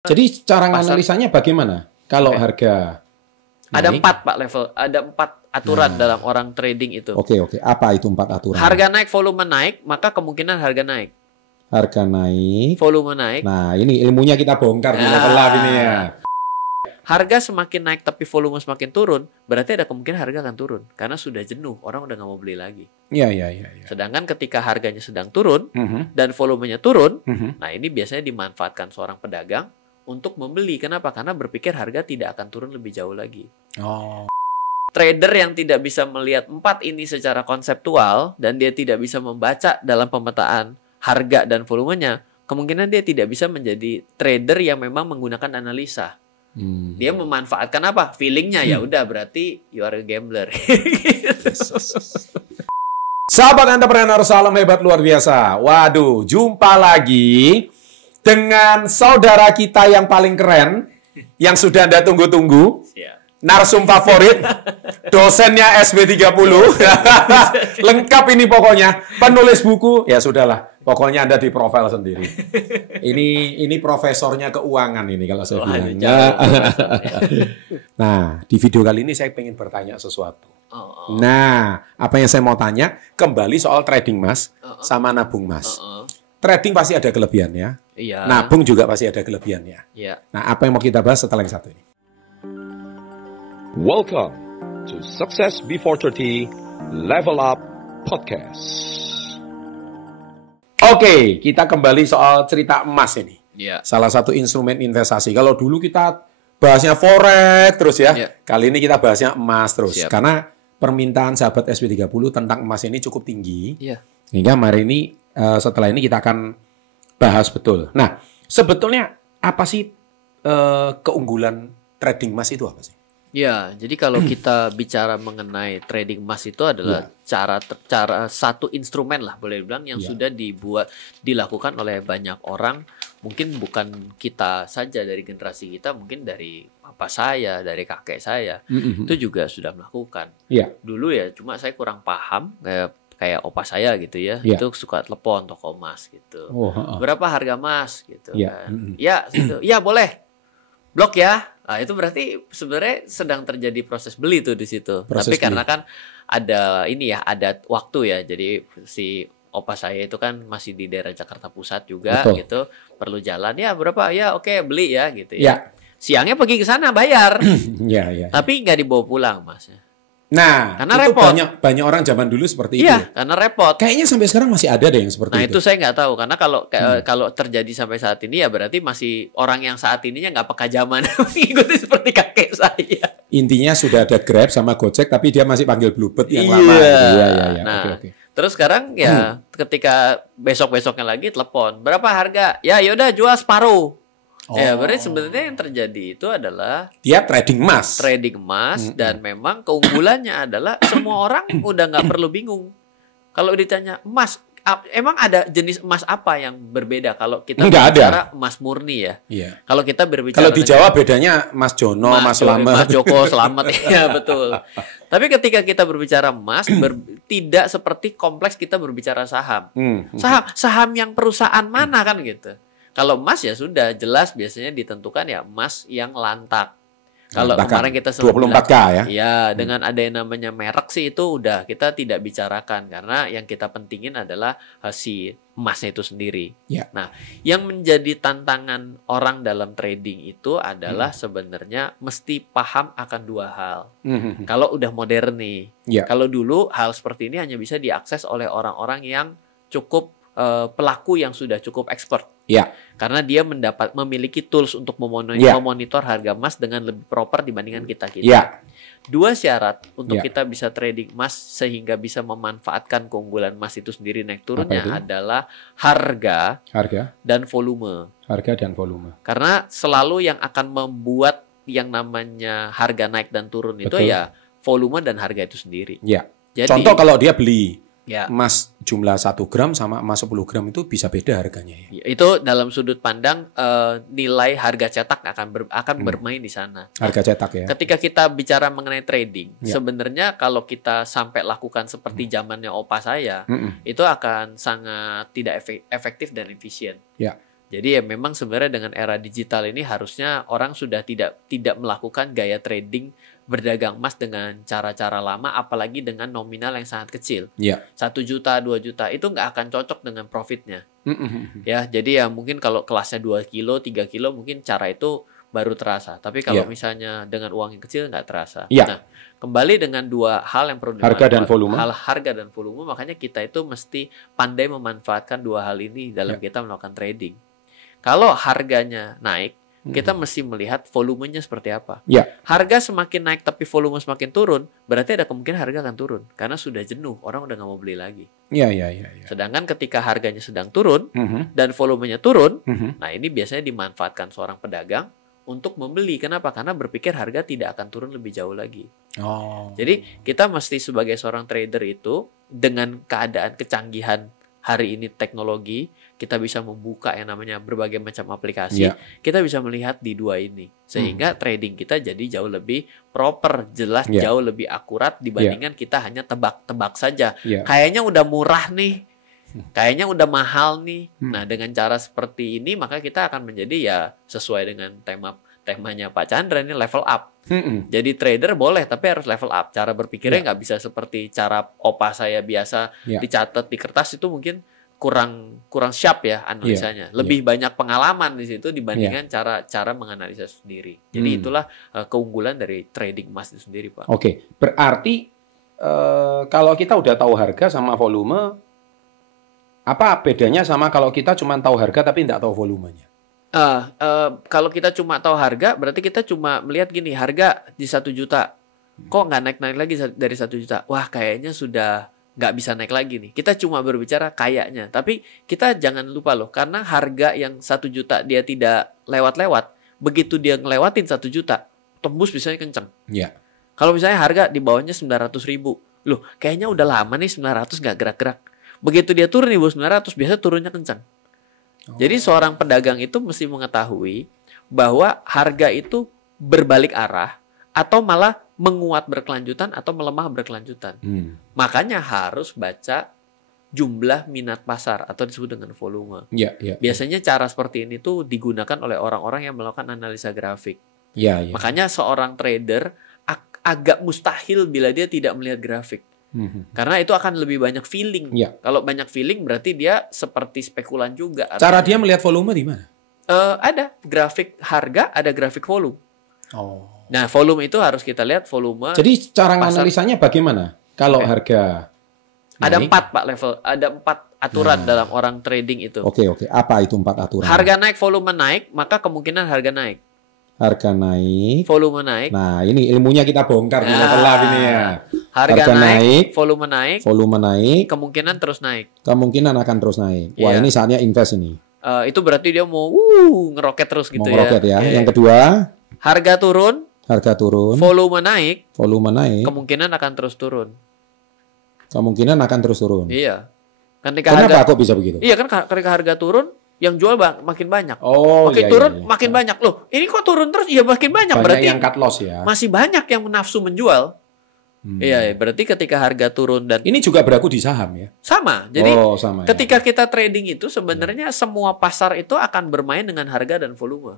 Jadi cara Pasar analisanya bagaimana? Kalau Oke. harga Ada naik, 4 Pak level, ada 4 aturan nah, dalam orang trading itu. oke. Apa itu 4 aturan? Harga naik, volume naik, maka kemungkinan harga naik. Harga naik. Volume naik. Nah, ini ilmunya kita bongkar di level up ini ya. Harga semakin naik tapi volume semakin turun, berarti ada kemungkinan harga akan turun. Karena sudah jenuh, orang udah nggak mau beli lagi. Iya. Sedangkan ketika harganya sedang turun Mhm, dan volumenya turun, mhm. nah ini biasanya dimanfaatkan seorang pedagang untuk membeli. Kenapa? Karena berpikir harga tidak akan turun lebih jauh lagi. Oh, Trader yang tidak bisa melihat 4 ini secara konseptual dan dia tidak bisa membaca dalam pemetaan harga dan volumenya, kemungkinan dia tidak bisa menjadi trader yang memang menggunakan analisa. Dia memanfaatkan apa? Feelingnya, ya udah berarti you are a gambler. Sahabat entrepreneur, salam hebat luar biasa. Waduh, jumpa lagi dengan saudara kita yang paling keren, yang sudah Anda tunggu-tunggu. Siap. Narsum favorit, dosennya SB30, lengkap ini pokoknya, penulis buku, ya sudahlah, pokoknya Anda di profil sendiri. Ini profesornya keuangan ini kalau saya Wah, bilang. jauh. Nah, di video kali ini saya ingin bertanya sesuatu. Oh. Nah, apa yang saya mau tanya, kembali soal trading Mas, sama nabung Mas. Trading pasti ada kelebihannya, Iya. nabung juga pasti ada kelebihannya. Iya. Nah, apa yang mau kita bahas setelah yang satu ini? Welcome to Success Before 30 Level Up Podcast. Oke, kita kembali soal cerita emas ini. Iya. Salah satu instrumen investasi. Kalau dulu kita bahasnya forex terus ya. Iya. Kali ini kita bahasnya emas terus. Siap. Karena permintaan sahabat SB30 tentang emas ini cukup tinggi. Iya. Sehingga hari ini setelah ini kita akan bahas betul. Nah, sebetulnya apa sih keunggulan trading emas itu apa sih? Ya, jadi kalau kita bicara mengenai trading emas itu adalah cara satu instrumen lah boleh dibilang yang sudah dilakukan oleh banyak orang, mungkin bukan kita saja dari generasi kita, mungkin dari papa saya, dari kakek saya itu juga sudah melakukan. Iya. Dulu ya, cuma saya kurang paham kayak opa saya gitu ya, Iya. itu suka telepon toko emas gitu. Oh, heeh. Berapa harga emas gitu Iya. kan. Ya, gitu. Ya boleh. Blok ya. Nah, itu berarti sebenarnya sedang terjadi proses beli tuh di situ. Proses Tapi karena beli. kan ada ini ya, ada waktu ya. Jadi si opa saya itu kan masih di daerah Jakarta Pusat juga. Betul. Gitu. Perlu jalan ya berapa? Ya oke, beli ya gitu Iya. ya. Siangnya pergi ke sana bayar. Iya. Tapi nggak dibawa pulang, Mas. Nah, Karena itu repot. banyak orang zaman dulu seperti itu. Iya, karena repot. Kayaknya sampai sekarang masih ada deh yang seperti Nah itu. itu saya nggak tahu karena kalau terjadi sampai saat ini ya berarti masih orang yang saat ininya nggak peka zaman mengikuti seperti kakek saya. Intinya sudah ada Grab sama Gojek, tapi dia masih panggil Bluebird yang Iya. lama. Iya. Nah, Oke. terus sekarang ya ketika besok-besoknya lagi telepon, berapa harga? Ya yaudah jual separuh. Ya berarti sebenarnya yang terjadi itu adalah Dia trading emas. trading emas dan memang keunggulannya adalah semua orang udah nggak perlu bingung. Kalau ditanya emas, emang ada jenis emas apa yang berbeda kalau kita Nggak bicara emas murni ya? Iya. Kalau kita berbicara Kalau di Jawa bedanya Mas Jono, Mas Slamet. Mas Joko Selamat ya betul. Tapi ketika kita berbicara emas tidak seperti kompleks kita berbicara saham. Saham yang perusahaan mana kan gitu. Kalau emas ya sudah jelas biasanya ditentukan ya emas yang lantak. Kalau kemarin kita sebut 24K ya. Ya, dengan ada yang namanya merek sih itu udah kita tidak bicarakan karena yang kita pentingin adalah si emasnya itu sendiri. Ya. Nah, yang menjadi tantangan orang dalam trading itu adalah sebenarnya mesti paham akan dua hal. Kalau udah modern nih. Ya. Kalau dulu hal seperti ini hanya bisa diakses oleh orang-orang yang cukup pelaku yang sudah cukup expert. Ya. Karena dia memiliki tools untuk Ya. memonitor harga emas dengan lebih proper dibandingkan kita. Ya. Dua syarat untuk Ya. kita bisa trading emas sehingga bisa memanfaatkan keunggulan emas itu sendiri naik turunnya Apa itu? adalah harga Harga dan volume. dan volume. Karena selalu yang akan membuat yang namanya harga naik dan turun itu Betul. ya volume dan harga itu sendiri. Ya. Jadi, Contoh kalau dia beli ya, emas jumlah 1 gram sama emas 10 gram itu bisa beda harganya ya. itu dalam sudut pandang nilai harga cetak akan bermain di sana. Harga cetak ya. Ketika kita bicara mengenai trading, Ya. sebenarnya kalau kita sampai lakukan seperti zamannya opa saya, itu akan sangat tidak efektif dan efisien. Ya. Jadi ya memang sebenarnya dengan era digital ini harusnya orang sudah tidak melakukan gaya trading berdagang emas dengan cara-cara lama, apalagi dengan nominal yang sangat kecil. 1 juta, 2 juta itu nggak akan cocok dengan profitnya. Ya, jadi ya mungkin kalau kelasnya 2 kilo, 3 kilo mungkin cara itu baru terasa. Tapi kalau misalnya dengan uang yang kecil nggak terasa. Nah, kembali dengan dua hal yang perlu harga dan volume. Harga dan volume, makanya kita itu mesti pandai memanfaatkan dua hal ini dalam kita melakukan trading. Kalau harganya naik, kita mesti melihat volumenya seperti apa. Harga semakin naik tapi volume semakin turun, berarti ada kemungkinan harga akan turun karena sudah jenuh, orang udah nggak mau beli lagi. Sedangkan ketika harganya sedang turun dan volumenya turun, nah ini biasanya dimanfaatkan seorang pedagang untuk membeli. Kenapa? Karena berpikir harga tidak akan turun lebih jauh lagi. Jadi kita mesti sebagai seorang trader itu dengan keadaan kecanggihan hari ini teknologi, kita bisa membuka yang namanya berbagai macam aplikasi. Kita bisa melihat di dua ini. Sehingga trading kita jadi jauh lebih proper, jelas, jauh lebih akurat dibandingkan kita hanya tebak-tebak saja. Kayaknya udah murah nih. Kayaknya udah mahal nih. Nah, dengan cara seperti ini maka kita akan menjadi ya sesuai dengan temanya Pak Chandra ini level up. Jadi trader boleh tapi harus level up. Cara berpikirnya nggak bisa seperti cara opa saya biasa dicatat di kertas, itu mungkin kurang sharp ya analisanya. Lebih banyak pengalaman di situ dibandingkan cara menganalisa sendiri. Jadi itulah keunggulan dari trading emas itu sendiri, Pak. Oke, berarti kalau kita udah tahu harga sama volume, apa bedanya sama kalau kita cuma tahu harga tapi nggak tahu volumenya? Kalau kita cuma tahu harga, berarti kita cuma melihat gini, harga di 1 juta. Kok nggak naik-naik lagi dari 1 juta? Wah, kayaknya sudah nggak bisa naik lagi nih. Kita cuma berbicara kayaknya. Tapi kita jangan lupa loh, karena harga yang 1 juta dia tidak lewat-lewat. Begitu dia ngelewatin 1 juta, tembus biasanya kenceng. Kalau misalnya harga di bawahnya 900.000. Loh, kayaknya udah lama nih 900 nggak gerak-gerak. Begitu dia turun di bawah 900, biasanya turunnya kenceng. Jadi seorang pedagang itu mesti mengetahui bahwa harga itu berbalik arah atau malah menguat berkelanjutan atau melemah berkelanjutan. Makanya harus baca jumlah minat pasar atau disebut dengan volume. Biasanya cara seperti ini tuh digunakan oleh orang-orang yang melakukan analisa grafik. Makanya seorang trader agak mustahil bila dia tidak melihat grafik. Karena itu akan lebih banyak feeling. Kalau banyak feeling berarti dia seperti spekulan juga. Cara dia melihat volume di mana? Ada grafik harga, ada grafik volume. Nah, volume itu harus kita lihat volume. Jadi cara analisanya bagaimana? Kalau harga ada 4 Pak level, ada 4 aturan dalam orang trading itu. Oke. Apa itu 4 aturan? Harga naik, volume naik, maka kemungkinan harga naik. Harga naik, volume naik. Nah, ini ilmunya kita bongkar di level lab ini ya. Harga naik, volume naik, kemungkinan terus naik. Kemungkinan akan terus naik. Wah, ini saatnya invest ini. Itu berarti dia mau ngeroket terus gitu ngeroket ya. Yang kedua, harga turun, volume naik, kemungkinan akan terus turun. Iya. Kenapa kok bisa begitu? Iya kan, ketika harga turun, yang jual makin banyak. Makin banyak. Loh, ini kok turun terus? Iya, makin banyak. Berarti yang cut loss ya. Masih banyak yang nafsu menjual. Iya, berarti ketika harga turun dan ini juga berlaku di saham ya. Sama. Jadi sama, ketika kita trading itu sebenarnya semua pasar itu akan bermain dengan harga dan volume.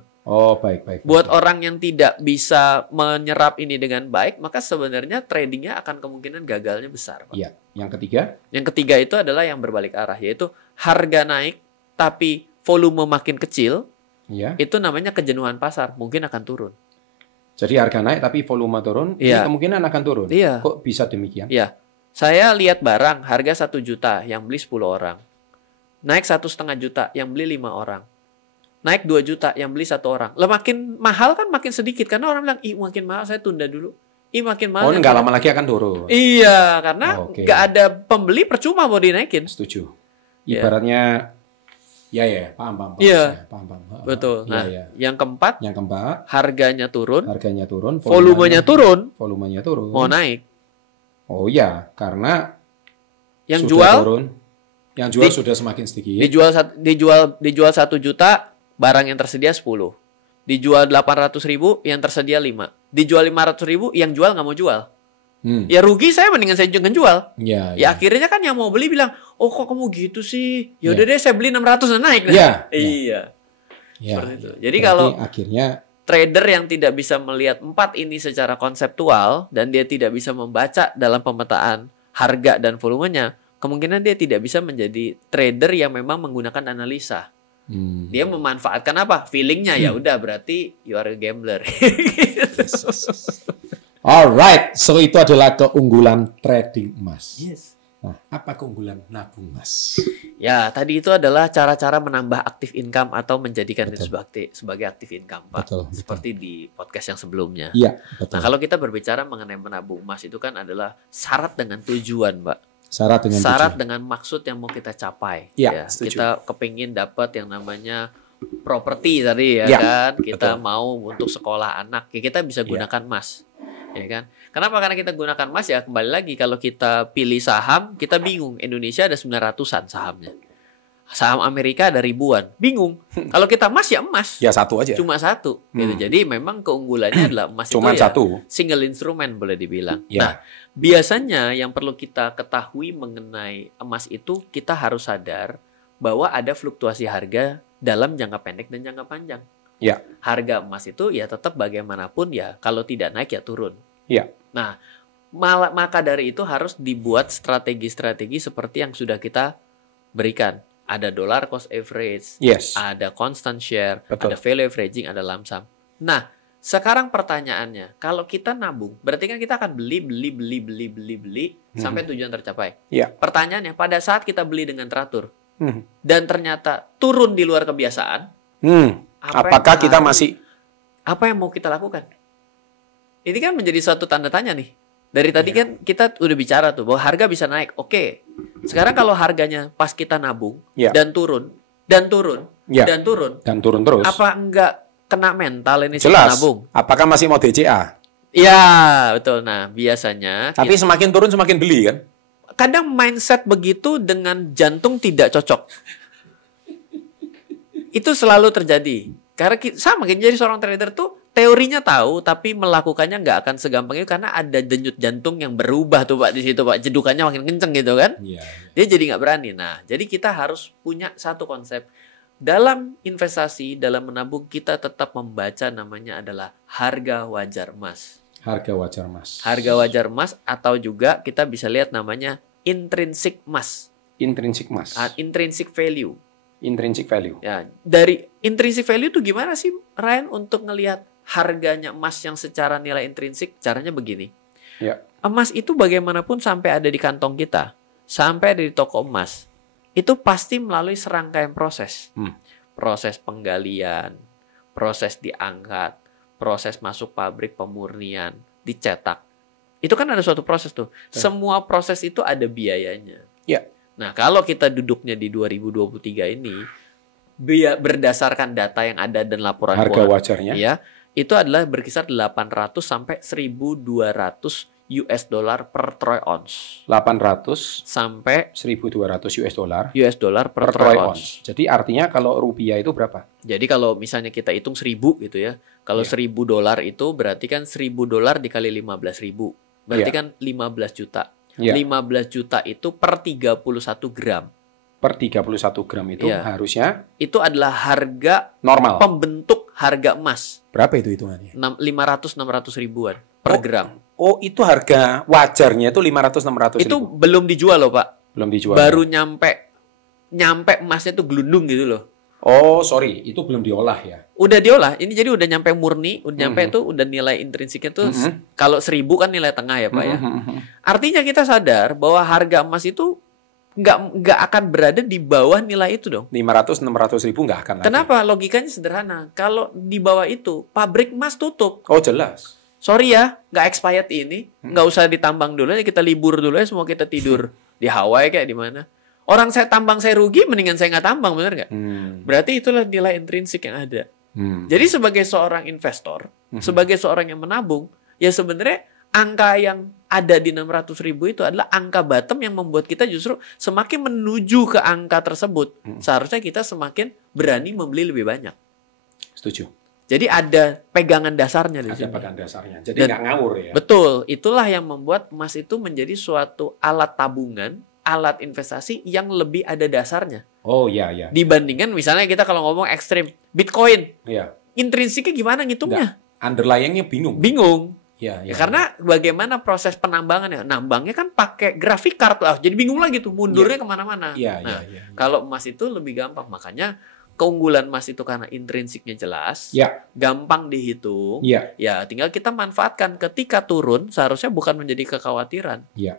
Baik. Buat orang yang tidak bisa menyerap ini dengan baik, maka sebenarnya tradingnya akan kemungkinan gagalnya besar, Pak. Iya. Yang ketiga? Yang ketiga itu adalah yang berbalik arah, yaitu harga naik tapi volume makin kecil. Itu namanya kejenuhan pasar, mungkin akan turun. Jadi harga naik tapi volume turun, kemungkinan akan turun. Kok bisa demikian? Saya lihat barang harga 1 juta yang beli 10 orang. Naik 1,5 juta yang beli 5 orang. Naik 2 juta yang beli 1 orang. Lah makin mahal kan makin sedikit, karena orang bilang, "Ih, makin mahal, saya tunda dulu." Ih, makin mahal. Nggak lama lagi akan turun. Iya, karena nggak ada pembeli, percuma mau dinaikin. Setuju. Ibaratnya paham. Paham. Betul. Nah, yang keempat, harganya turun, volumenya turun, mau naik. Karena yang jual turun, sudah semakin sedikit. Dijual 1 juta, barang yang tersedia 10. Dijual 800.000, yang tersedia 5. Dijual 500.000, yang jual nggak mau jual. Ya rugi saya, mendingan saya jangan jual. Ya akhirnya kan yang mau beli bilang, "Oh, kok kamu gitu sih? Ya udah deh saya beli 600 dan naik." Iya. Ya, Seperti itu. Jadi berarti kalau akhirnya trader yang tidak bisa melihat 4 ini secara konseptual dan dia tidak bisa membaca dalam pemetaan harga dan volumenya, kemungkinan dia tidak bisa menjadi trader yang memang menggunakan analisa. Dia memanfaatkan apa? Feelingnya, ya udah berarti you are a gambler. alright, so itu adalah keunggulan trading emas. Yes. Nah, apa keunggulan nabung emas? Ya, tadi itu adalah cara-cara menambah aktif income atau menjadikan itu sebagai aktif income, Pak. Betul. Seperti di podcast yang sebelumnya. Iya, betul. Nah, kalau kita berbicara mengenai menabung emas itu kan adalah syarat dengan tujuan, Pak. Syarat Dengan maksud yang mau kita capai. Ya, setuju. Kita kepingin dapat yang namanya properti tadi ya, Ya, kan. Kita betul. mau untuk sekolah anak, ya kita bisa gunakan emas. Ya kan? Kenapa? Karena kita gunakan emas ya kembali lagi kalau kita pilih saham, kita bingung. Indonesia ada 900-an sahamnya. Saham Amerika ada ribuan. Bingung. Kalau kita emas ya emas. Ya satu aja. Cuma satu gitu. Jadi memang keunggulannya adalah emas Cuman itu ya satu. single instrument boleh dibilang. Ya. Nah, biasanya yang perlu kita ketahui mengenai emas itu kita harus sadar bahwa ada fluktuasi harga dalam jangka pendek dan jangka panjang. Ya. Harga emas itu ya tetap bagaimanapun ya kalau tidak naik ya turun. Ya. Nah, maka dari itu harus dibuat strategi-strategi seperti yang sudah kita berikan. Ada dollar cost average, Yes. ada constant share, Betul. ada value averaging, ada lump sum. Nah, sekarang pertanyaannya, kalau kita nabung, berarti kan kita akan beli sampai tujuan tercapai. Ya. Pertanyaannya, pada saat kita beli dengan teratur Hmm. dan ternyata turun di luar kebiasaan, Apakah kita masih apa yang mau kita lakukan? Ini kan menjadi suatu tanda tanya nih. Dari tadi kan kita udah bicara tuh bahwa harga bisa naik. Oke. Sekarang kalau harganya pas kita nabung dan turun dan turun dan turun dan turun terus? apa enggak kena mental ini Jelas. nabung? Apakah masih mau DCA? Ya, betul. Nah, biasanya Tapi semakin turun semakin beli kan? kadang mindset begitu dengan jantung tidak cocok. Itu selalu terjadi. Karena sama kan jadi seorang trader tuh teorinya tahu tapi melakukannya nggak akan segampang itu karena ada denyut jantung yang berubah tuh Pak di situ Pak. Jedukannya makin kenceng gitu kan. Iya. Dia jadi nggak berani. Nah, jadi kita harus punya satu konsep. Dalam investasi, dalam menabung kita tetap membaca namanya adalah harga wajar emas. Harga wajar emas. Harga wajar emas atau juga kita bisa lihat namanya intrinsic emas. Intrinsic emas. Intrinsic value. Intrinsic value. Ya, dari intrinsic value itu gimana sih Ryan untuk ngelihat harganya emas yang secara nilai intrinsik? Caranya begini. Ya. Emas itu bagaimanapun sampai ada di kantong kita, sampai ada di toko emas, itu pasti melalui serangkaian proses. Proses penggalian, proses diangkat, proses masuk pabrik pemurnian, dicetak. Itu kan ada suatu proses tuh. Semua proses itu ada biayanya. Ya. Nah, kalau kita duduknya di 2023 ini, berdasarkan data yang ada dan laporan Harga wajarnya. ya, itu adalah berkisar 800 sampai 1.200 US dollar per troy ounce. 800 Sampai 1.200 US dollar per troy ounce. Jadi artinya kalau rupiah itu berapa? Jadi kalau misalnya kita hitung 1.000 gitu ya, kalau 1.000 dolar itu berarti kan 1.000 dolar dikali 15.000. Berarti kan 15 juta. 15 juta itu per 31 gram. Per 31 gram itu harusnya itu adalah harga normal. Pembentuk harga emas. Berapa itu hitungannya? 500-600 ribuan per gram. Oh, itu harga wajarnya itu 500-600 Itu ribu. belum dijual loh, Pak. Belum dijual. Baru nyampe emasnya tuh gelundung gitu loh. Oh, sorry, itu belum diolah ya. Udah diolah. Ini jadi udah nyampe murni, udah nyampe tuh udah nilai intrinsiknya tuh kalau 1.000 kan nilai tengah ya, Pak ya. Artinya kita sadar bahwa harga emas itu nggak akan berada di bawah nilai itu dong. 500-600 ribu nggak akan lagi. Kenapa? Logikanya sederhana. Kalau di bawah itu, pabrik emas tutup. Oh, jelas. Sorry ya, nggak expired ini. Nggak usah ditambang dulu, kita libur dulu ya, semua kita tidur di Hawaii kayak di mana. Orang saya tambang saya rugi, mendingan saya nggak tambang, bener nggak? Berarti itulah nilai intrinsik yang ada. Jadi sebagai seorang investor, sebagai seorang yang menabung, ya sebenarnya angka yang ada di 600 ribu itu adalah angka bottom yang membuat kita justru semakin menuju ke angka tersebut. Seharusnya kita semakin berani membeli lebih banyak. Setuju. Jadi ada pegangan dasarnya di sini. Ada pegangan dasarnya. Jadi nggak ngawur ya. Betul. Itulah yang membuat emas itu menjadi suatu alat tabungan alat investasi yang lebih ada dasarnya. Oh iya, iya. Dibandingkan misalnya kita kalau ngomong ekstrim, Bitcoin. Iya. Intrinsiknya gimana ngitungnya? Underlying-nya bingung. Bingung. Iya, Ya, karena bagaimana proses penambangannya? Nambangnya kan pakai grafik card lah. Jadi bingung lagi tuh, mundurnya kemana-mana. Iya, Nah, iya. kalau emas itu lebih gampang. Makanya keunggulan emas itu karena intrinsiknya jelas, Iya. gampang dihitung. Iya. Ya, tinggal kita manfaatkan. Ketika turun, seharusnya bukan menjadi kekhawatiran. Iya,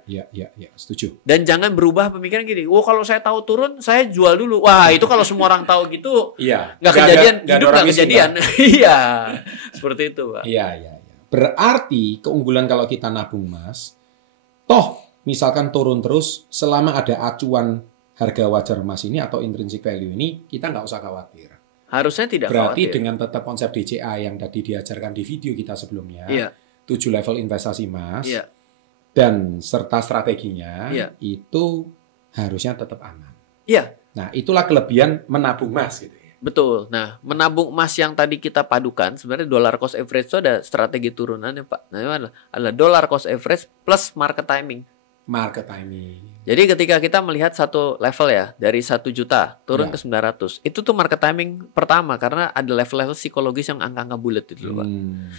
setuju. Dan jangan berubah pemikiran gini. Wah, kalau saya tahu turun, saya jual dulu. Wah, itu kalau semua orang tahu gitu, Iya. nggak kejadian. Nggak ada Hidup orang nggak miskin, kejadian. Iya, seperti itu, Pak. Iya. Berarti keunggulan kalau kita nabung emas, toh misalkan turun terus, selama ada acuan harga wajar emas ini atau intrinsic value ini, kita nggak usah khawatir. Harusnya tidak Berarti khawatir. dengan tetap konsep DCA yang tadi diajarkan di video kita sebelumnya, Iya. 7 level investasi emas, Iya. dan serta strateginya, Iya. itu harusnya tetap aman. Iya. Nah, itulah kelebihan menabung emas gitu ya. Betul. Nah, menabung emas yang tadi kita padukan, sebenarnya dollar cost average itu ada strategi turunannya, Pak. Nah, itu adalah dollar cost average plus market timing. Market timing. Jadi ketika kita melihat satu level ya, dari 1 juta turun Ya. ke 900, itu tuh market timing pertama karena ada level-level psikologis yang angka-angka bulat itu loh, Pak.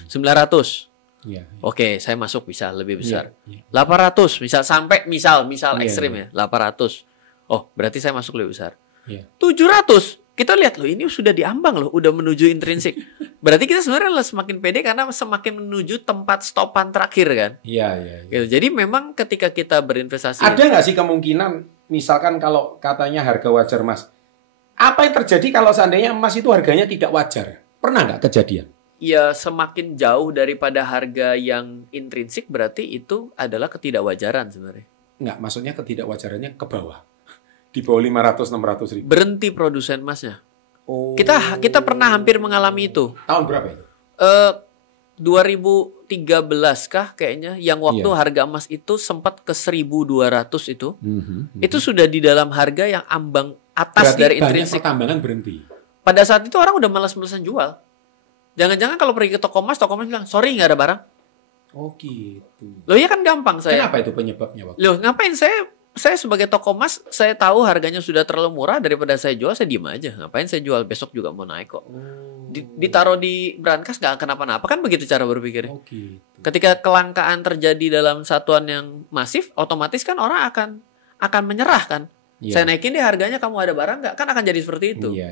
900. Iya. Oke, saya masuk bisa lebih besar. Iya. 800 misal Iya, ekstrim iya. ya, 800. Oh, berarti saya masuk lebih besar. Iya. 700. Kita lihat loh, ini sudah diambang loh, udah menuju intrinsik. Berarti kita sebenarnya semakin pede karena semakin menuju tempat stopan terakhir kan. Iya. Gitu. Jadi memang ketika kita berinvestasi, Ada nggak sih kemungkinan, misalkan kalau katanya harga wajar emas, apa yang terjadi kalau seandainya emas itu harganya tidak wajar? Pernah nggak kejadian? ya semakin jauh daripada harga yang intrinsik berarti itu adalah ketidakwajaran sebenarnya. Nggak, maksudnya ketidakwajarannya ke bawah. Di bawah 500-600 ribu. Berhenti produsen emasnya. Oh. Kita pernah hampir mengalami itu. Tahun berapa itu? 2013 kah kayaknya yang waktu Iya. harga emas itu sempat ke 1.200 itu. Mhm. Itu sudah di dalam harga yang ambang atas Berarti dari banyak intrinsik. pertambangan berhenti. Pada saat itu orang udah malas-malasan jual. Jangan-jangan kalau pergi ke toko emas bilang, sorry nggak ada barang. Oh gitu. Loh ya kan gampang saya. Kenapa itu penyebabnya waktu? Loh ngapain saya sebagai toko emas, saya tahu harganya sudah terlalu murah, daripada saya jual, saya diem aja. Ngapain saya jual, besok juga mau naik kok. Ditaruh di brankas nggak kenapa-napa, kan begitu cara berpikirnya. Oh gitu. Ketika kelangkaan terjadi dalam satuan yang masif, otomatis kan orang akan menyerah kan. Iya. Saya naikin deh harganya, kamu ada barang nggak? Kan akan jadi seperti itu. Iya.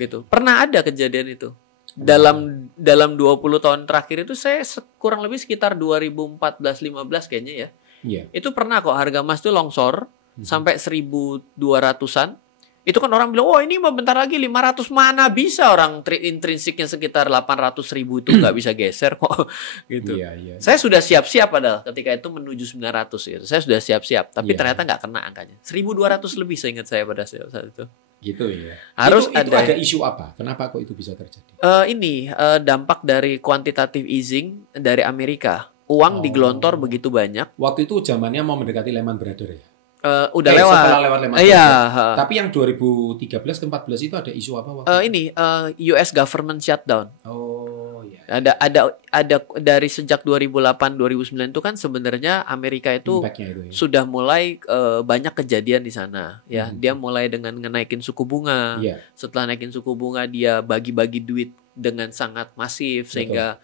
Gitu. Pernah ada kejadian itu. Dalam 20 tahun terakhir itu saya kurang lebih sekitar 2014-15 kayaknya ya. Iya. Itu pernah kok harga emas itu longsor sampai 1.200-an. Itu kan orang bilang, "Oh, ini mah bentar lagi 500." Mana bisa orang intrinsiknya sekitar 800.000 itu nggak bisa geser kok gitu. Iya. Saya sudah siap-siap padahal ketika itu menuju 900 gitu. Saya sudah siap-siap, tapi Iya. ternyata nggak kena angkanya. 1.200 lebih seingat saya pada saat itu. Gitu ya. Harus itu ada isu apa? Kenapa kok itu bisa terjadi? Dampak dari quantitative easing dari Amerika. Uang digelontor begitu banyak. Waktu itu zamannya mau mendekati Lehman Brothers ya. Udah Setelah lewat. lewat Lehman Iya. Brothers. Tapi yang 2013 ke 14 itu ada isu apa waktu? US government shutdown. Oh ya. Ada dari sejak 2008 2009 itu kan sebenarnya Amerika itu Impact-nya itu ya. sudah mulai banyak kejadian di sana ya. Dia mulai dengan naikin suku bunga. Iya. Setelah naikin suku bunga dia bagi-bagi duit dengan sangat masif sehingga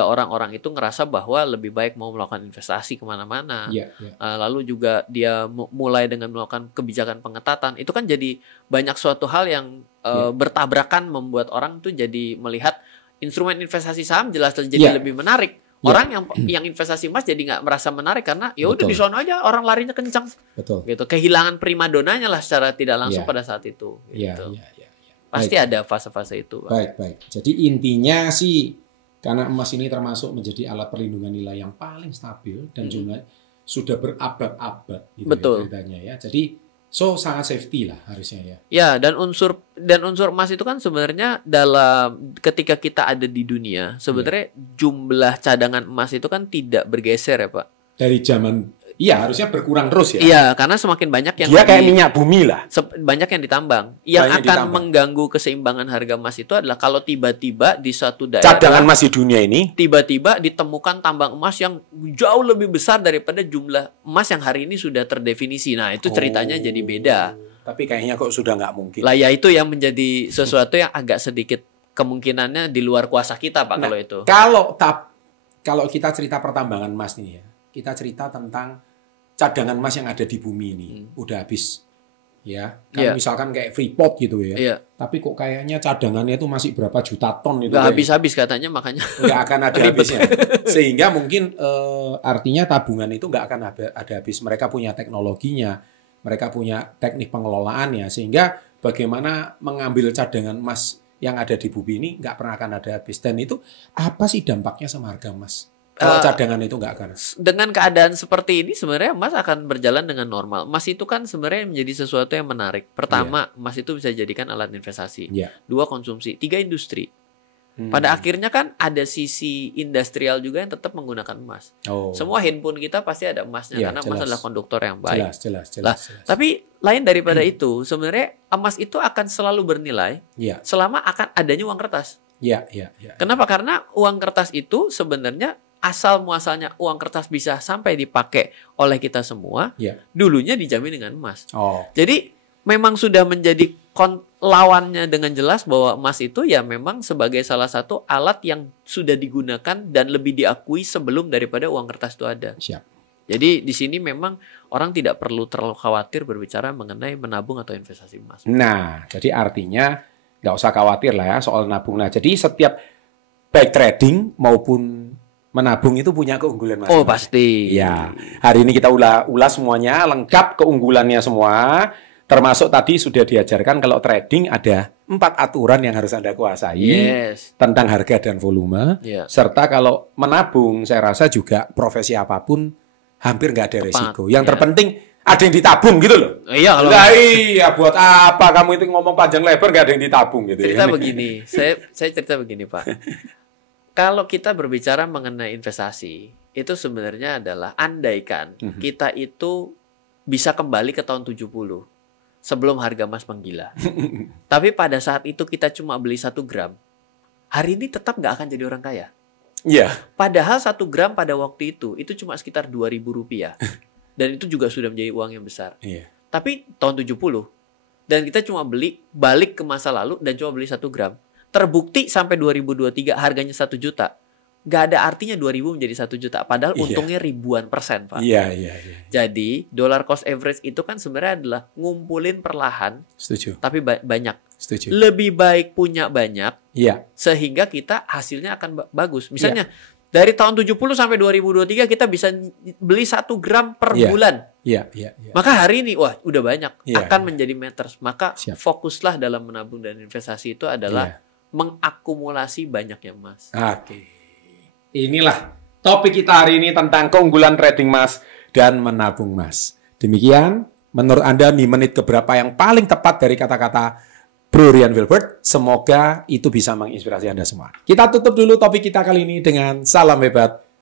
orang-orang itu ngerasa bahwa lebih baik mau melakukan investasi kemana-mana. Iya. Lalu juga dia mulai dengan melakukan kebijakan pengetatan. Itu kan jadi banyak suatu hal yang bertabrakan membuat orang tuh jadi melihat instrumen investasi saham jelas jadi lebih menarik. Orang yang investasi emas jadi nggak merasa menarik karena ya udah di sana aja orang larinya kencang. Betul. Gitu. Kehilangan primadonanya lah secara tidak langsung Iya. pada saat itu. Iya. Gitu. Pasti ada fase-fase itu, Pak. Baik. Jadi intinya sih karena emas ini termasuk menjadi alat perlindungan nilai yang paling stabil dan jumlah sudah berabad-abad gitu Betul. ya ceritanya ya. Jadi sangat safety lah harusnya ya. Ya, dan unsur emas itu kan sebenarnya ketika kita ada di dunia, sebenarnya jumlah cadangan emas itu kan tidak bergeser ya, Pak. Dari zaman Iya, harusnya berkurang terus ya. Iya, karena semakin banyak yang Dia kayak minyak bumi lah. banyak yang ditambang. Yang Banyak akan ditambang. mengganggu keseimbangan harga emas itu adalah kalau tiba-tiba di suatu daerah Cadangan emas di dunia ini. tiba-tiba ditemukan tambang emas yang jauh lebih besar daripada jumlah emas yang hari ini sudah terdefinisi. Nah, itu ceritanya jadi beda. Tapi kayaknya kok sudah nggak mungkin. Lah ya itu yang menjadi sesuatu yang agak sedikit kemungkinannya di luar kuasa kita, Pak, kalau itu. Kalau kita cerita pertambangan emas nih ya, kita cerita tentang cadangan emas yang ada di bumi ini udah habis. Ya, kalau misalkan kayak Freeport gitu ya. Iya. Tapi kok kayaknya cadangannya itu masih berapa juta ton itu. Nggak habis-habis katanya, makanya. Nggak akan ada habisnya. Sehingga mungkin artinya tabungan itu nggak akan ada habis. Mereka punya teknologinya, mereka punya teknik pengelolaannya. Sehingga bagaimana mengambil cadangan emas yang ada di bumi ini nggak pernah akan ada habis. Dan itu apa sih dampaknya sama harga emas? Kalau cadangan itu nggak akan. Dengan keadaan seperti ini sebenarnya emas akan berjalan dengan normal. Emas itu kan sebenarnya menjadi sesuatu yang menarik. Pertama, emas itu bisa dijadikan alat investasi. Dua, konsumsi. Tiga, industri. Pada akhirnya kan ada sisi industrial juga yang tetap menggunakan emas. Semua handphone kita pasti ada emasnya karena emas adalah konduktor yang baik. Jelas. Tapi lain daripada itu, sebenarnya emas itu akan selalu bernilai selama akan adanya uang kertas. Kenapa? Karena uang kertas itu sebenarnya asal muasalnya uang kertas bisa sampai dipakai oleh kita semua, dulunya dijamin dengan emas. Jadi memang sudah menjadi lawannya dengan jelas bahwa emas itu ya memang sebagai salah satu alat yang sudah digunakan dan lebih diakui sebelum daripada uang kertas itu ada. Jadi di sini memang orang tidak perlu terlalu khawatir berbicara mengenai menabung atau investasi emas. Nah, jadi artinya nggak usah khawatir lah ya soal nabung. Nah, jadi setiap baik trading maupun menabung itu punya keunggulan masing-masing. Oh, pasti. Ya, hari ini kita ulas semuanya, lengkap keunggulannya semua. Termasuk tadi sudah diajarkan kalau trading ada 4 aturan yang harus Anda kuasai tentang harga dan volume. Serta kalau menabung, saya rasa juga profesi apapun hampir nggak ada resiko. Yang terpenting ada yang ditabung gitu loh. Iya, buat apa kamu itu ngomong panjang lebar nggak ada yang ditabung gitu. Cerita begini, saya cerita begini, Pak. Kalau kita berbicara mengenai investasi, itu sebenarnya adalah andaikan kita itu bisa kembali ke tahun 70 sebelum harga emas menggila. Tapi pada saat itu kita cuma beli 1 gram. Hari ini tetap nggak akan jadi orang kaya. Padahal 1 gram pada waktu itu cuma sekitar Rp2.000. Dan itu juga sudah menjadi uang yang besar. Tapi tahun 70 dan kita cuma balik ke masa lalu dan cuma beli 1 gram. Terbukti sampai 2023 harganya 1 juta. Nggak ada artinya 2000 menjadi 1 juta. Padahal untungnya ribuan persen, Pak. Jadi, dollar cost average itu kan sebenarnya adalah ngumpulin perlahan. Setuju. Tapi banyak. Setuju. Lebih baik punya banyak. Sehingga kita hasilnya akan bagus. Misalnya, dari tahun 70 sampai 2023 kita bisa beli 1 gram per bulan. Maka hari ini, wah udah banyak. Akan menjadi matters. Maka fokuslah dalam menabung dan investasi itu adalah mengakumulasi banyaknya emas. Inilah topik kita hari ini tentang keunggulan trading emas dan menabung emas. Demikian, menurut Anda nih menit keberapa yang paling tepat dari kata-kata Bro Ryan Wilbert? Semoga itu bisa menginspirasi Anda semua. Kita tutup dulu topik kita kali ini dengan salam hebat.